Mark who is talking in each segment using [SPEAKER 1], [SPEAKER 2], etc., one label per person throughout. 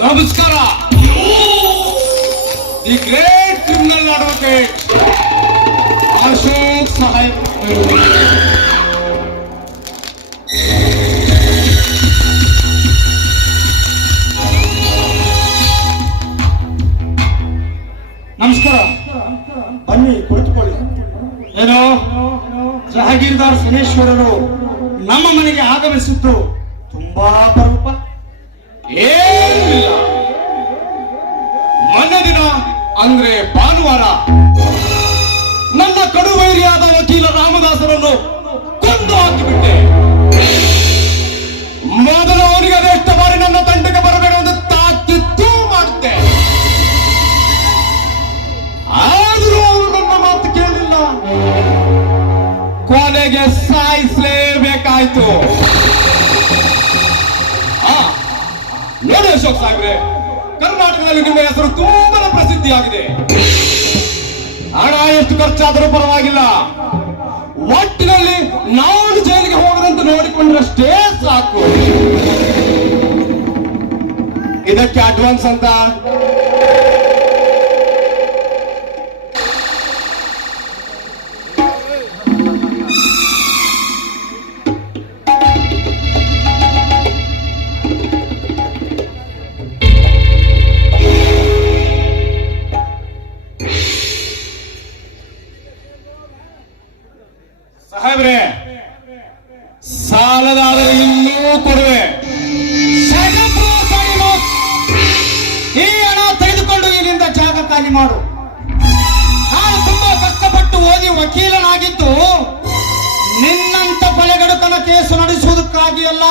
[SPEAKER 1] ನಮಸ್ಕಾರ. The great criminal advocate Ashok ಸಹಾಯ ನಮಸ್ಕಾರ.
[SPEAKER 2] ಬನ್ನಿ, ಕುಳಿತುಕೊಳ್ಳಿ.
[SPEAKER 1] ಏನೋ? ಜಹಾಗೀರ್ದಾರ್ ಸುನೇಶ್ವರರು ನಮ್ಮ ಮನೆಗೆ ಆಗಮಿಸಿದ್ದು ತುಂಬಾ ಪರೂಪ ಏ ಮೊನ್ನೆ ದಿನ ಅಂದ್ರೆ ಭಾನುವಾರ. ನನ್ನ ಕಡುವೈರಿಯಾದ ವಕೀಲ ರಾಮದಾಸರನ್ನು ಕೊಂದು ಹಾಕಿಬಿಟ್ಟೆ. ಮೊದಲು ಅವನಿಗೆ ಅದೆಷ್ಟು ಬಾರಿ ನನ್ನ ತಂಡಕ್ಕೆ ಬರಬೇಡ ಅಂತ ತಾಕಿತ್ತು ಮಾಡುತ್ತೆ. ಆದರೂ ಅವರು ನನ್ನ ಮಾತು ಕೇಳಿಲ್ಲ. ಕೊನೆಗೆ ಸಾಯಿಸಲೇಬೇಕಾಯ್ತು. ನೋಡಿ ಅಶೋಕ್ ಸಾಹೇಬ್ರೆ. ಕರ್ನಾಟಕದಲ್ಲಿ ನಿಮ್ಮ ಹೆಸರು ತುಂಬಾ ಪ್ರಸಿದ್ಧಿಯಾಗಿದೆ. ಹಣ ಎಷ್ಟು ಖರ್ಚಾದರೂ ಪರವಾಗಿಲ್ಲ. ಒಟ್ಟಿನಲ್ಲಿ ನಾನು ಜೈಲಿಗೆ ಹೋಗದಂತೆ ನೋಡಿಕೊಂಡ್ರಷ್ಟೇ ಸಾಕು. ಇದಕ್ಕೆ ಅಡ್ವಾನ್ಸ್ ಅಂತ? ಅಲ್ಲ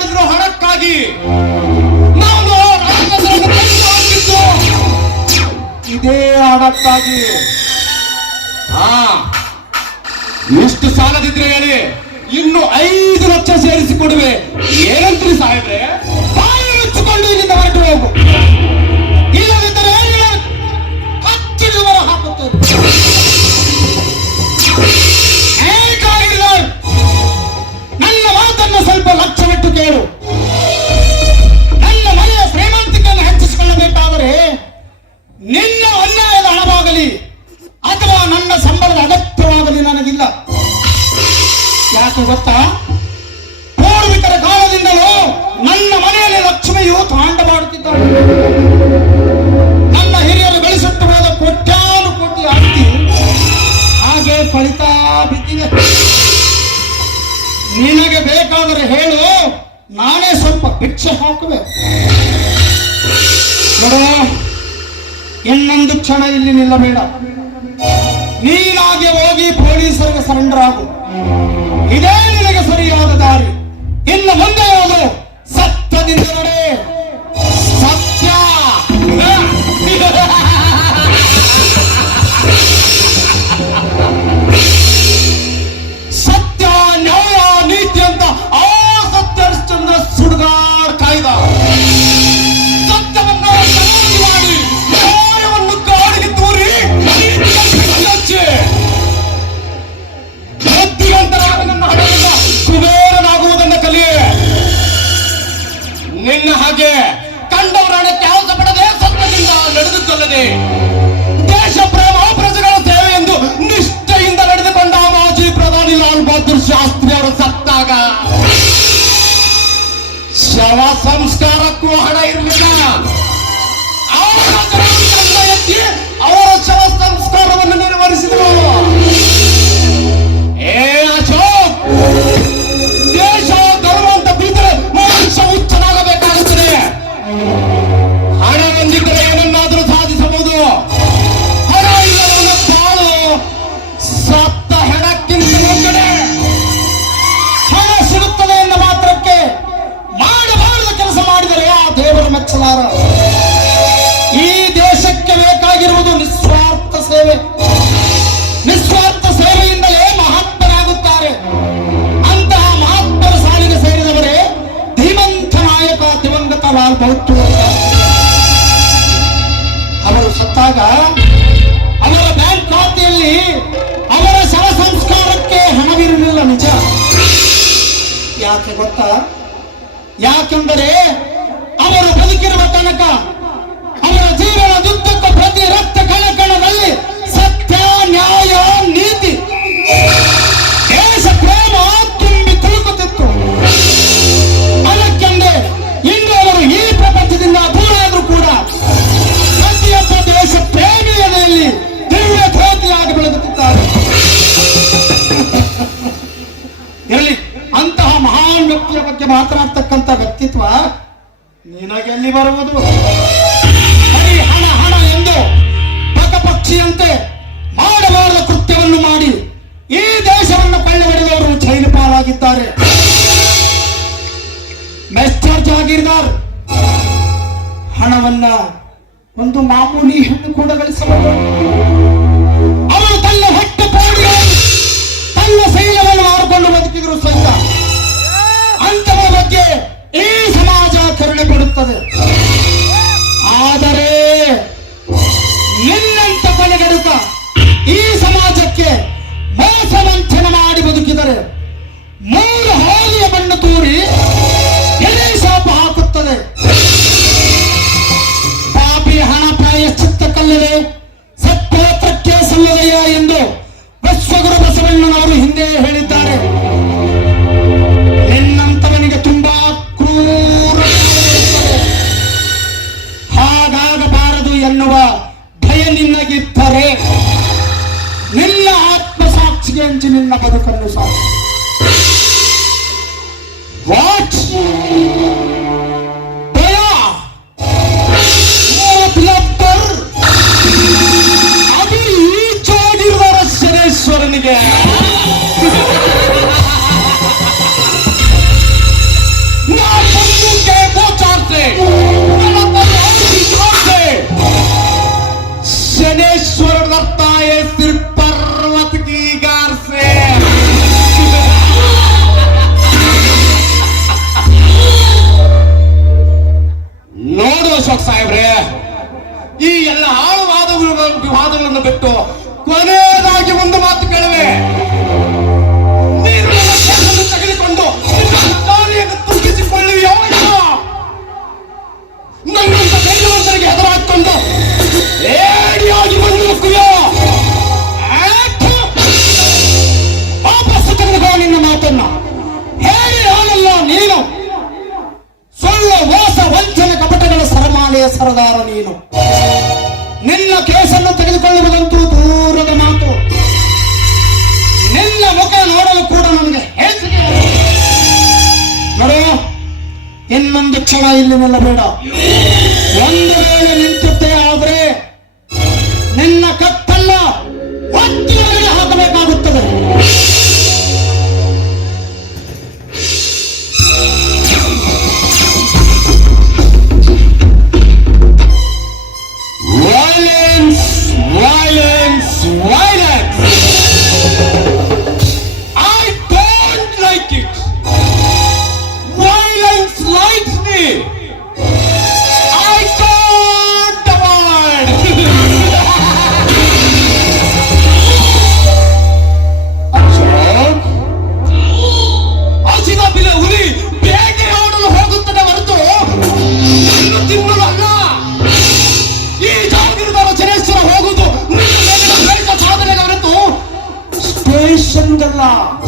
[SPEAKER 1] ಮಾಡಿದ್ರು ಹಣಕ್ಕಾಗಿ ಇದೇ ಹಣಕ್ಕಾಗಿ. ಹಾ. ಎಷ್ಟು ಸಾಲದಿದ್ರೆ ಹೇಳಿ ಇನ್ನು ಐದು ಲಕ್ಷ ಸೇರಿಸಿ ಕೊಡುವೆ ಏನಂತ್ರಿ ಸಾಹೇಬ್ರೆ? ಬಾಯಿ ಮುಚ್ಚಿಕೊಂಡು ಇಲ್ಲಿಂದ ಹೊರಟು ಹೋಗು. ನಾನೇ ಸ್ವಲ್ಪ ಭಿಕ್ಷೆ ಹಾಕಬೇಕು. ಇನ್ನೊಂದು ಕ್ಷಣ ಇಲ್ಲಿ ನಿಲ್ಲಬೇಡ. ನೀನಾಗೆ ಹೋಗಿ ಪೊಲೀಸರಿಗೆ ಸರೆಂಡರ್ ಆಗು. ಇದೇ ಅವರು ಸತ್ತಾಗ ಅವರ
[SPEAKER 2] ಬ್ಯಾಂಕ್ ಖಾತೆಯಲ್ಲಿ ಅವರ ಶವ ಸಂಸ್ಕಾರಕ್ಕೆ ಹಣವಿರಲಿಲ್ಲ ನಿಜ. ಯಾಕೆ ಗೊತ್ತಾ? ಯಾಕೆಂದರೆ ಅವರು ಬದುಕಿರುವ ತನಕ ಅವರ ಜೀವನದುದ್ದಕ್ಕೂ ಸಾಮಾನ್ಯ ವ್ಯಕ್ತಿಯ ಬಗ್ಗೆ ಮಾತನಾಡ್ತಕ್ಕಂಥ ವ್ಯಕ್ತಿತ್ವ ನಿನಗೆಲ್ಲಿ ಬರುವುದು? ಬರೀ ಹಣ ಹಣ ಎಂದು ಪಕ್ಷಿಯಂತೆ ಮಾಡಬಾರದ ಕೃತ್ಯವನ್ನು ಮಾಡಿ ಈ ದೇಶವನ್ನು ಕೊಳ್ಳೆ ಹೊಡೆದವರು ಜೈಲು ಪಾಲಾಗಿದ್ದಾರೆ. ಮೆಸ್ಟರ್ ಜಾಗೀರ್ದಾರ್, ಹಣವನ್ನ ಒಂದು ಮಾಮೂಲಿ ಹೆಣ್ಣು ಕೂಡ ಧನ್ಯನಾಗಿದ್ದರೆ ನಿನ್ನ ಆತ್ಮಸಾಕ್ಷಿಗೆ ಹಂಚಿ ನಿನ್ನ ಬದುಕನ್ನು ಸಾಕು. ವಾಟ್ ಸರದಾರ ನೀನು. ನಿನ್ನ ಕೇಸನ್ನು ತೆಗೆದುಕೊಳ್ಳುವುದಂತೂ ದೂರದ ಮಾತು. ನಿನ್ನ ಮುಖ ನೋಡಲು ಕೂಡ ನನಗೆ ಹೇಸಿಗೆ ನೋಡೋ, ಇನ್ನೊಂದು ಕ್ಷಣ ಇಲ್ಲಿ ನಿಲ್ಲಬೇಡ. ಒಂದು ವೇಳೆ ನಿಂತು 달라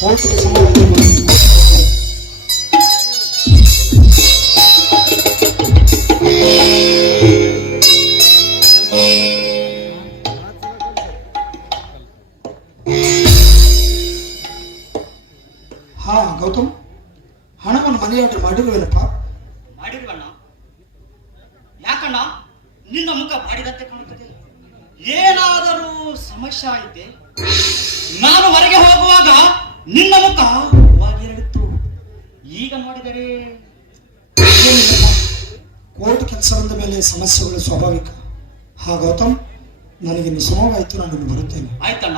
[SPEAKER 3] ಕೋರ್ಟ್ಗೆ ಹಾ, ಗೌತಮ್. ಹಣವನ್ನು ಮನೆಯಾಟ ಮಾಡಿರುವೇನಪ್ಪ.
[SPEAKER 4] ಮಾಡಿರುವಣ್ಣ? ಯಾಕಣ್ಣ? ನಿನ್ನ ಮುಖ ಮಾಡಿದಂತೆ ಕಾಣುತ್ತದೆ. ಏನಾದರೂ ಸಮಸ್ಯೆ ಐತೆ ನಾನು ಹೊರಗೆ ಹೋಗುವಾಗ ನಿನ್ನ ಮುಖ ಹೂವಾಗಿರಲಿತ್ತು ಈಗ ನೋಡಿದರೆ
[SPEAKER 3] ಕೋರ್ಟ್ ಕೆಲಸ ಬಂದ ಮೇಲೆ ಸಮಸ್ಯೆಗಳು ಸ್ವಾಭಾವಿಕ. ಹಾ ಗೌತಮ್ ನನಗಿನ್ನು ಸುಮವಾಯಿತು ನಾನು ಬರುತ್ತೇನೆ.
[SPEAKER 4] ಆಯ್ತಣ್ಣ.